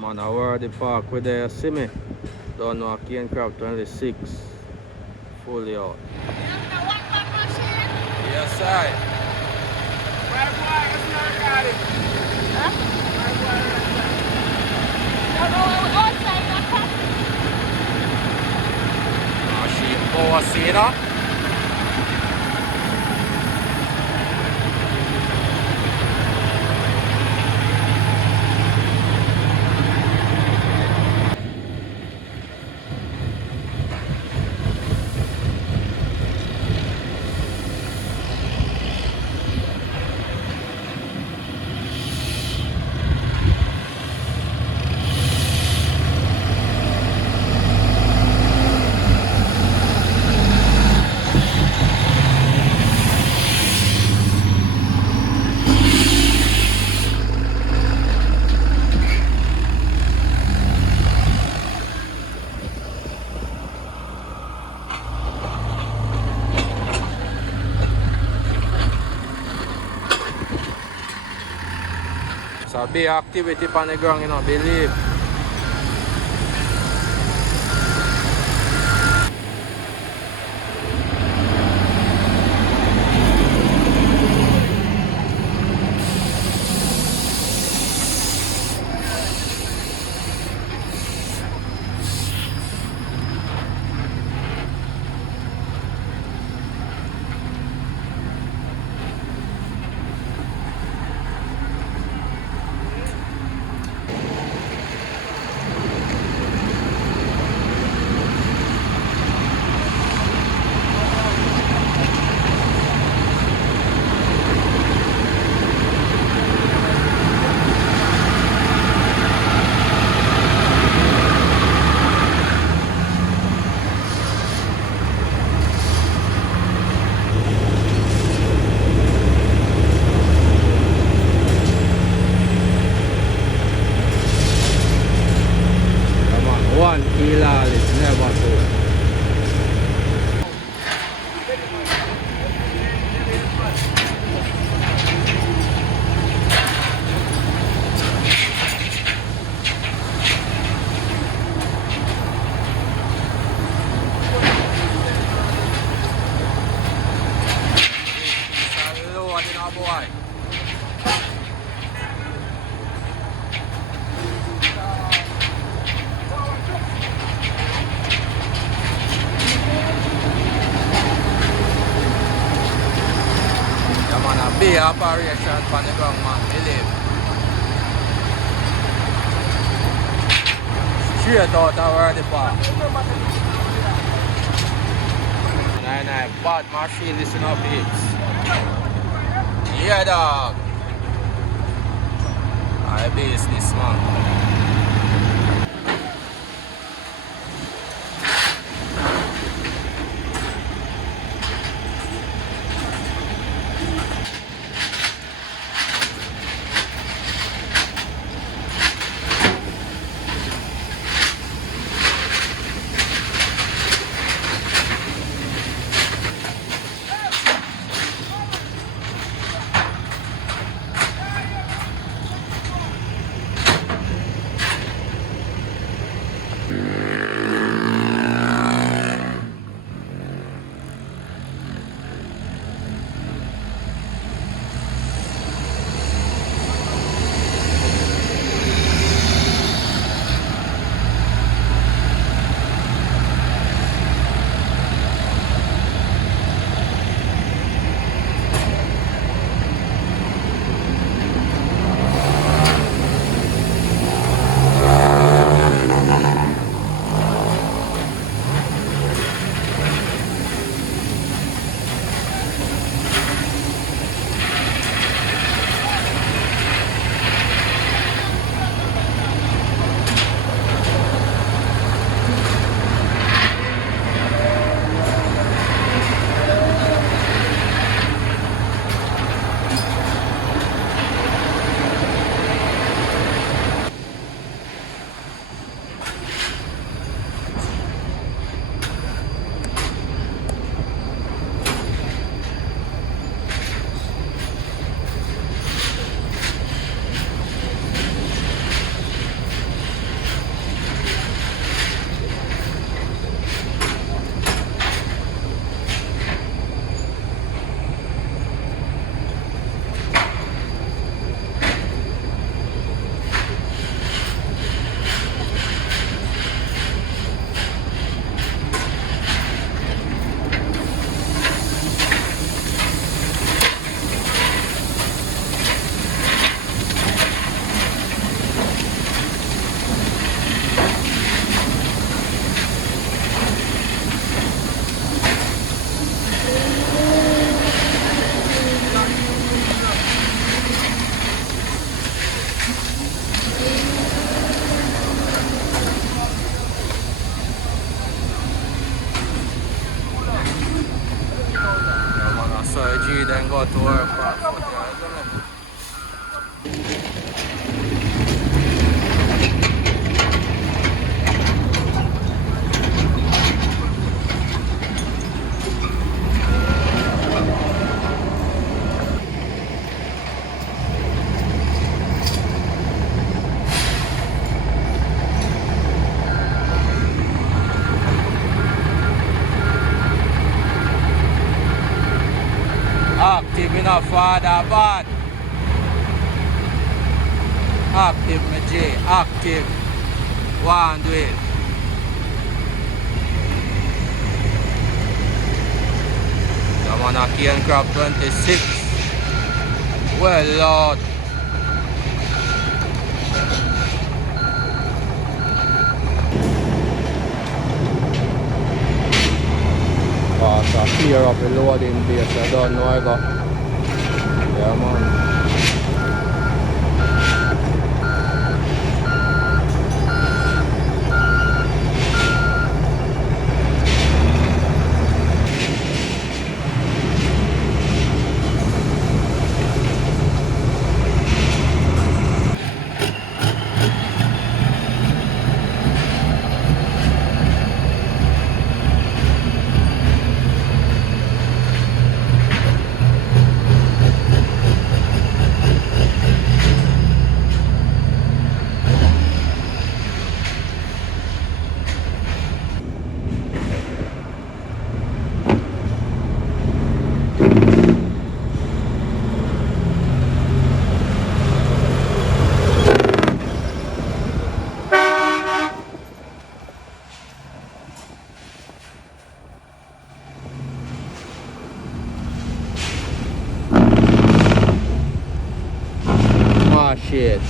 Man, I were the park where they see me. Don't know Cane Crab 26. Fully out. Yes, sir. Machine power seeder. So big activity on the ground, you know, believe. One kilo is never too. Boy. Yeah, man, a big operation for the ground, man, believe. Straight out of where the park. And I bad machine, listen up, peeps. Yeah, dog. I business, man. G, then go to work for foot, isn't it? Active enough father bad. Active my J, active. One do it. I'm on a cane crab 26. Well Lord. So clear up the loading base, I don't know I got. Yeah man. Ah shit.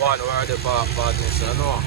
One where the badness, you know.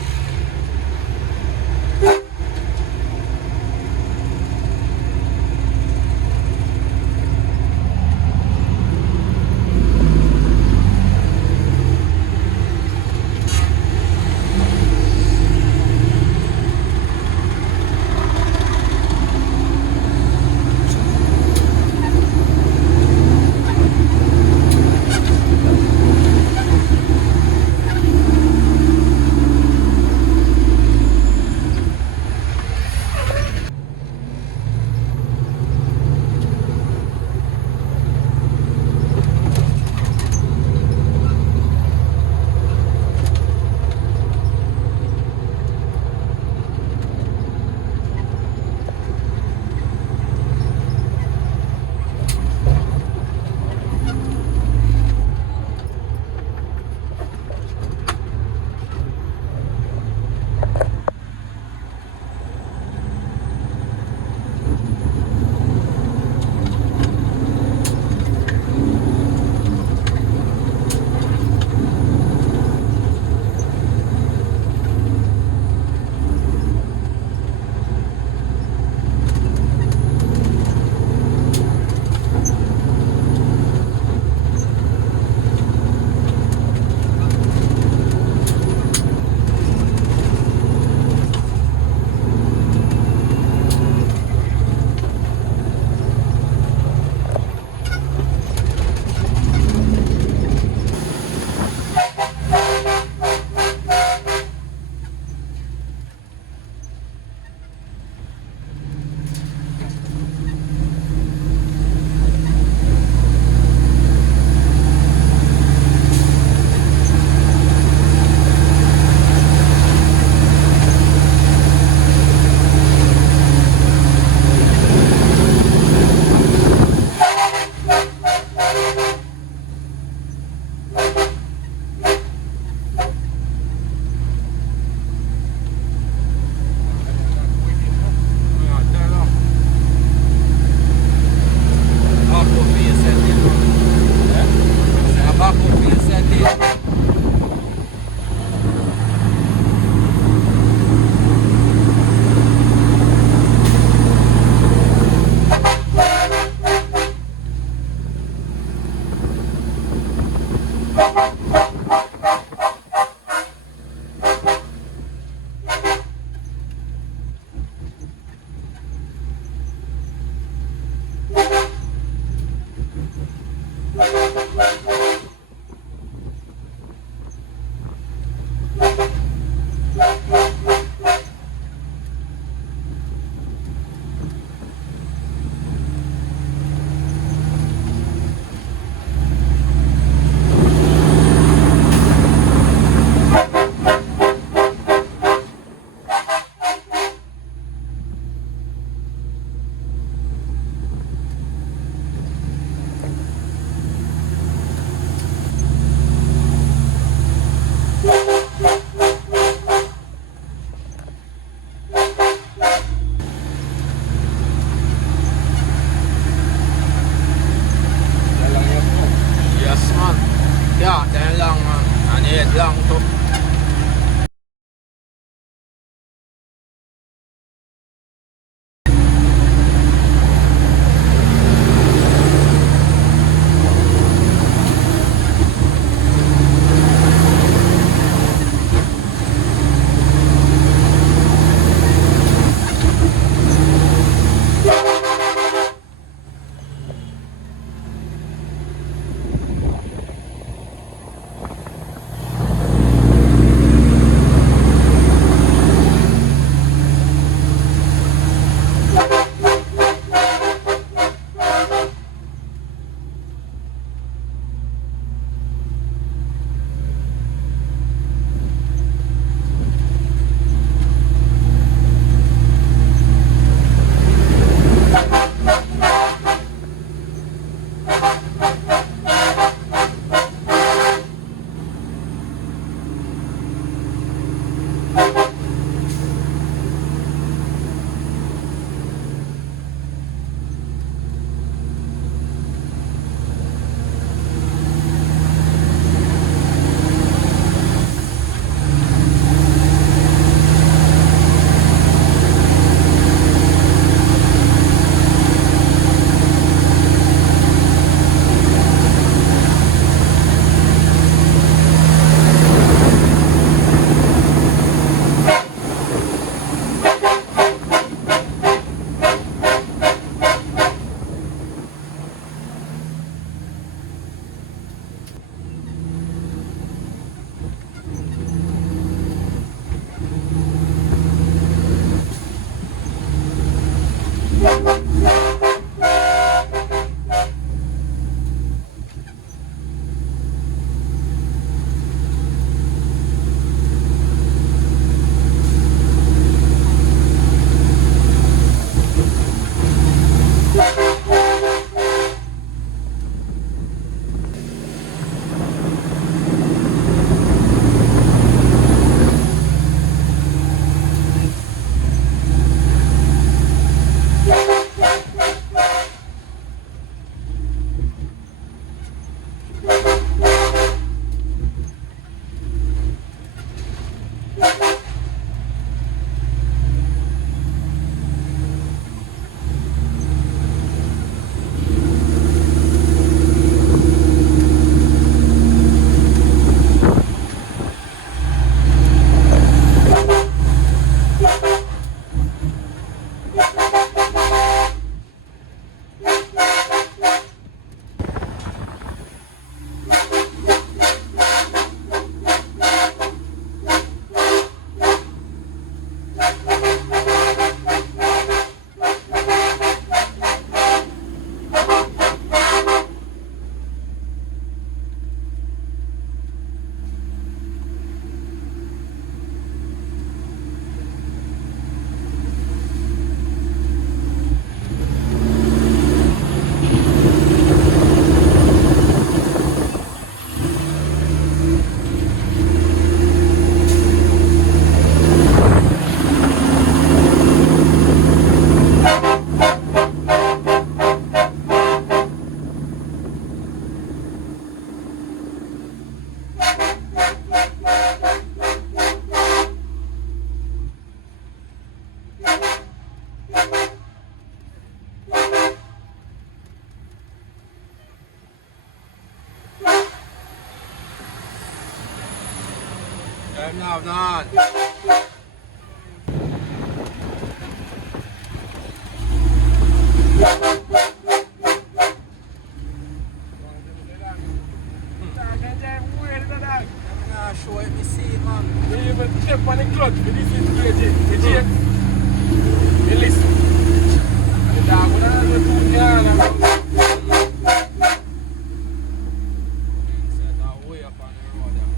Yes man. Ja, den lang man. Han är ett långt upp. Turn off on. show it, me see, man. You even step on the clutch, but this is KJ. KJ, you listen. The dog would have to do it. Set that way up on the road there.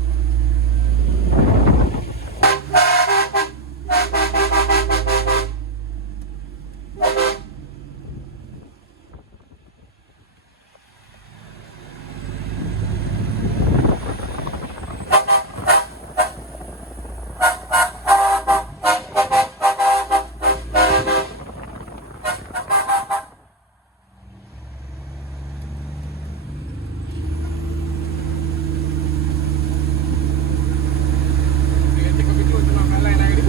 You can take up the clutch and I line already.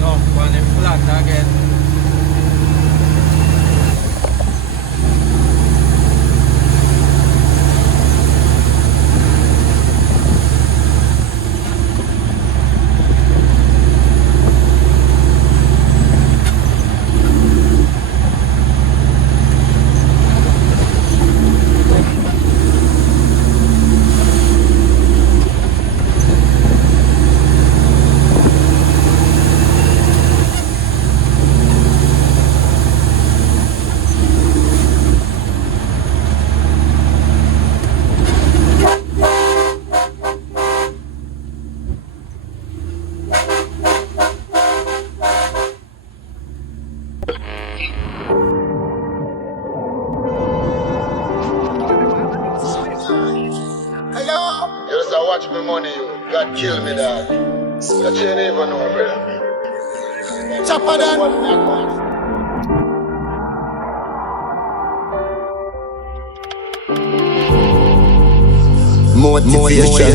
No, on the flat again. Hello? You just watch me money, you. God kill me, dog. That you ain't even know, brother. Chopper done. Motivation,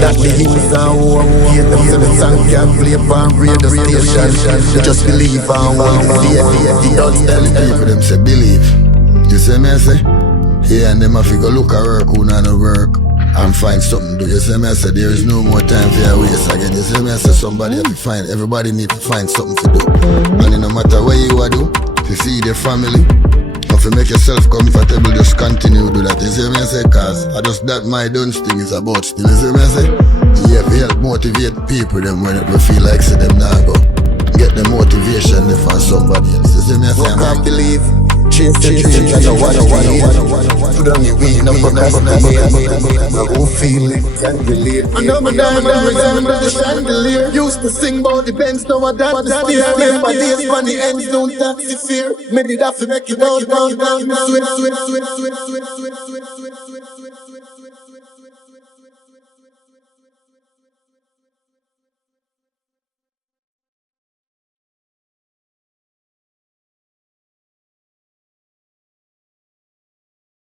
that the youth and work. Get them so the song can play on radio station. Just believe and work. Don't tell the people them say believe. You see me I say? Yeah, and them have to go look at work who not no work and find something to do. You see me I say? There is no more time for your waste again. You see me I say? Somebody have to find, everybody need to find something to do. And no matter what you are do, to feed your family, if you make yourself comfortable, just continue to do that. You see me I say? Cause I just that my done thing is about still. You see me I say? You have to help motivate people them when they feel like say them now go. Get the motivation for somebody else. You see me I say? I can't believe. Change the dream, I don't wanna put on your wing, no procrastinate. My own feeling can relate. I know my diamond resemble the chandelier. Used to sing about the Benz, now I dance the steer. My days on the ends, don't taxi fear. Maybe that's to make you down, sweat.